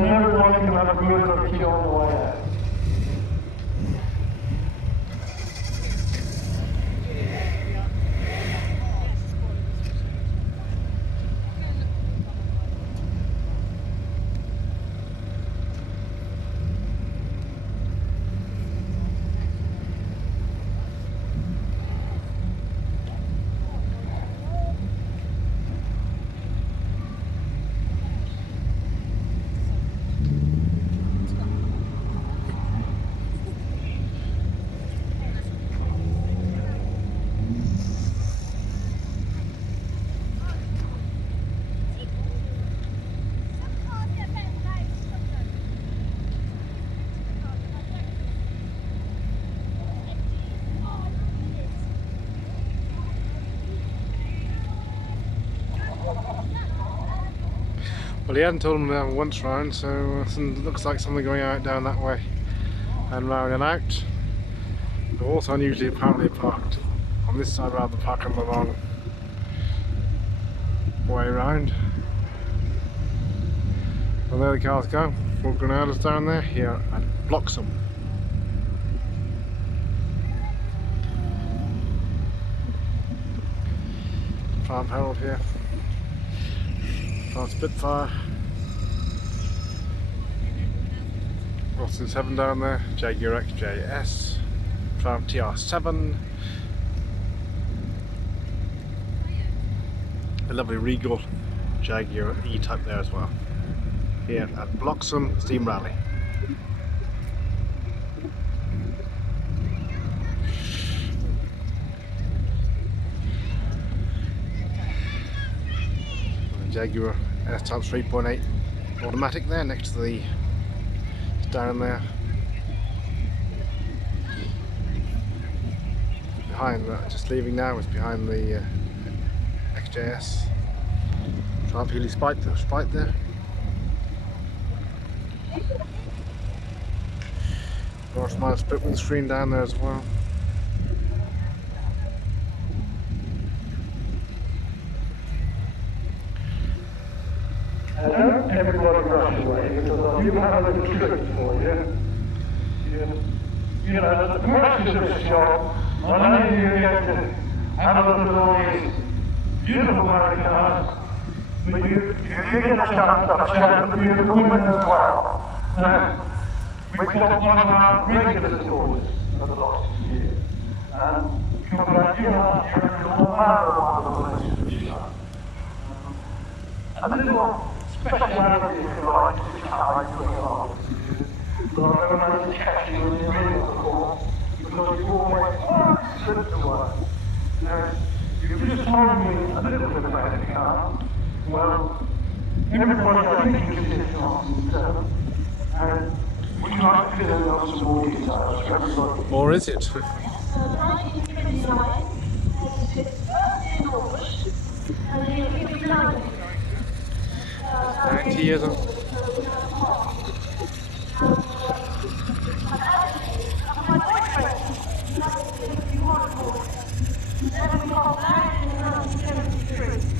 and everybody can have a good barbecue on the way out. Well, he hadn't told him down once round, so it looks like something going out down that way and round and out. They're also unusually apparently parked on this side rather than parking the long way round. Well, there the cars go. 4 Granadas down there here at Bloxham. Farm Herald here. Spitfire, Austin 7 down there, Jaguar XJS, Farm TR7, a lovely Regal Jaguar E-Type there as well, here at Bloxham Steam Rally. Jaguar S-Type 3.8 automatic there next to the down there behind that, just leaving now is behind the XJS Triumph Healy Spike there. North Mile split windscreen down there as well. Don't everybody rush away, because I do have a little trick for you. You know, the purpose of this job, not only do you get to have a look at all these beautiful American cars, but you get a chance to chat with the beautiful women as well. Now, we've got one of our regular tours of the last year, and come back here last year and all manner of wonderful places to show. A little speciality, if you like, is how I do it along. But I don't know to catch you in the middle of the call, because you always slip away. Now, you've just told me a little bit about the car. Well, everybody I think you can see on 7, and would you like to fill out some more details for everybody? Or is it? 1929, in August, and he was 90. 90 years old. My boyfriend, he was born. Then we got married in 1973.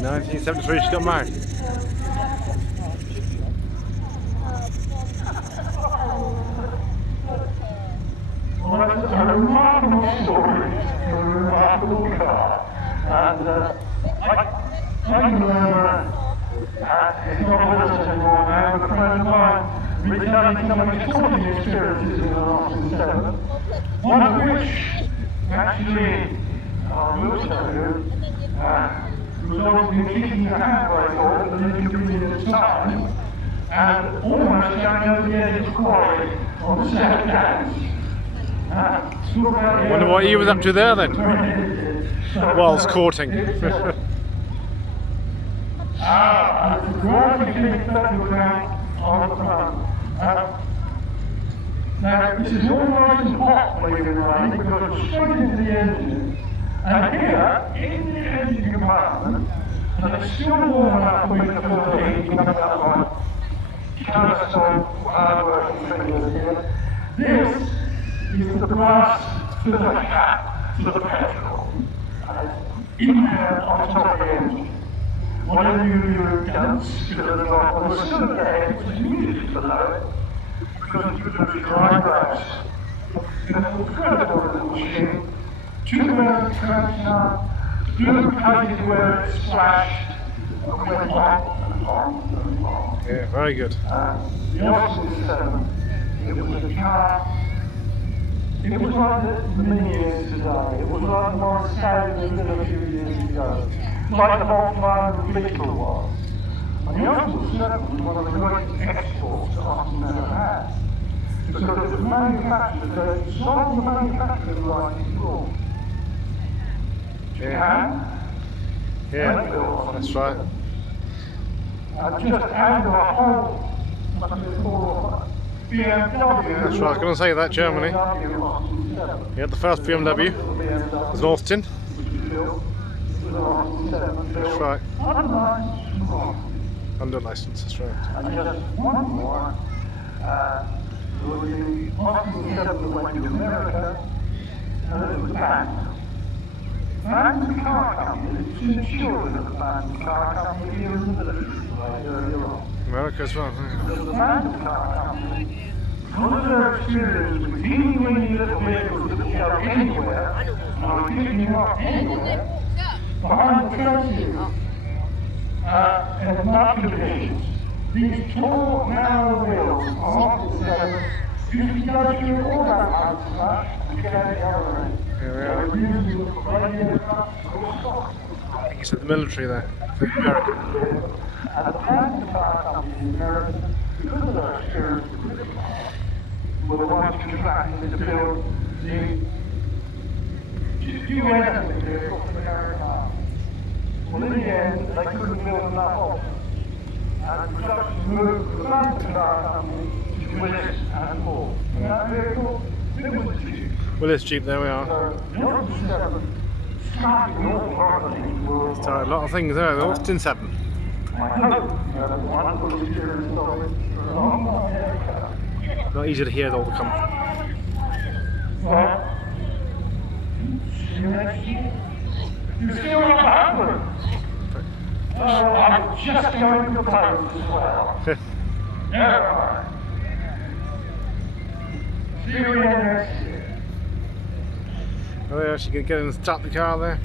1973 she got married. Well, that's a remarkable story, a remarkable car. And I can remember, it's not with us anymore now, but a friend of mine retelling some of his sporting experiences in the Austin 7, one of which actually, I will tell you, resulted in kicking the handbrake off at an inconvenient time and almost going over the edge of the quarry on the set dance. I wonder what he was up to there then, whilst courting. It's a great big background on the front. Now, this is all nice and hot, believe it or not, because it's straight into the engine. And here, in the engine compartment, and it's still warm enough for you to feel the heat coming out my canister hard-working fingers here. This is the brass filter cap for the petrol. And it's in there on top of the engine. whatever you dance, you know, on the still there, it was needed to allow it, because it was dry grass. In an incredible little machine, 2 minutes now, blue padded where it splashed, and went on and on and on. Yeah, very good. The Austin 7, it was a car. It was like the many years today. It was like the Morris in a few years ago. Like the Volkswagen Beetle was. And the Austin 7 was one of the great exports that Austin ever had. Because it was manufactured, they sold the manufacturing rights before. Japan. Yeah, that's right. And just added a whole BMW. That's right, I was going to say that, Germany. Yeah, the first BMW was an Austin. That's right. Under license, that's right. And just one more. The Austin 7 went to America, and it was banned. Banned the car company, it's the children of the banned car company here in the military earlier on. America as well. The banned car company, because of their experience with teeny weeny little vehicles that could go anywhere, and were picking you up anywhere, behind the fences, and in mud conditions, these tall, narrow wheels on Austin 7 used to go through all that hard stuff and get out the other end. Here we are. They were using the radio trucks to stop. I think you said the military there. The American. And the banned car companies in America, because of their experience with it, were the ones contracting to build the UN vehicles for the American Army. Well, in the end, they couldn't build enough of them. And production moved from the banned car company to Willis and Ford. And that vehicle, it was cheap. Willis Jeep, there we are. So, the Austin 7 started an awful lot of things worldwide. Started a lot of things there, the Austin 7. I hope you had a wonderful experience of it for a long time ago. Not easy to hear all the comments. Well, see you next year. You still not hungry? Oh, I'm just going to propose as well. Never mind. See you again next year. Oh yeah, she could get in and start the car there.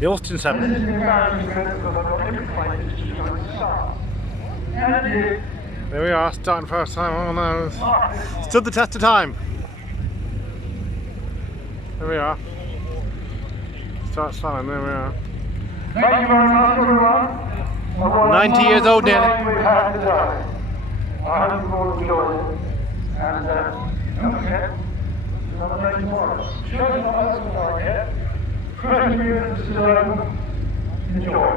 The Austin 7. This is the embarrassing bit because I've got every place that's just going to start. And you. There we are, starting first time. Oh no, stood the test of time. There we are. Start starting, there we are. Thank you very much, everyone. 90 years old nearly. We've had today. I hope you've all enjoyed it. And don't forget, another day tomorrow. Show's not open yet. Christmas music is still open. Enjoy.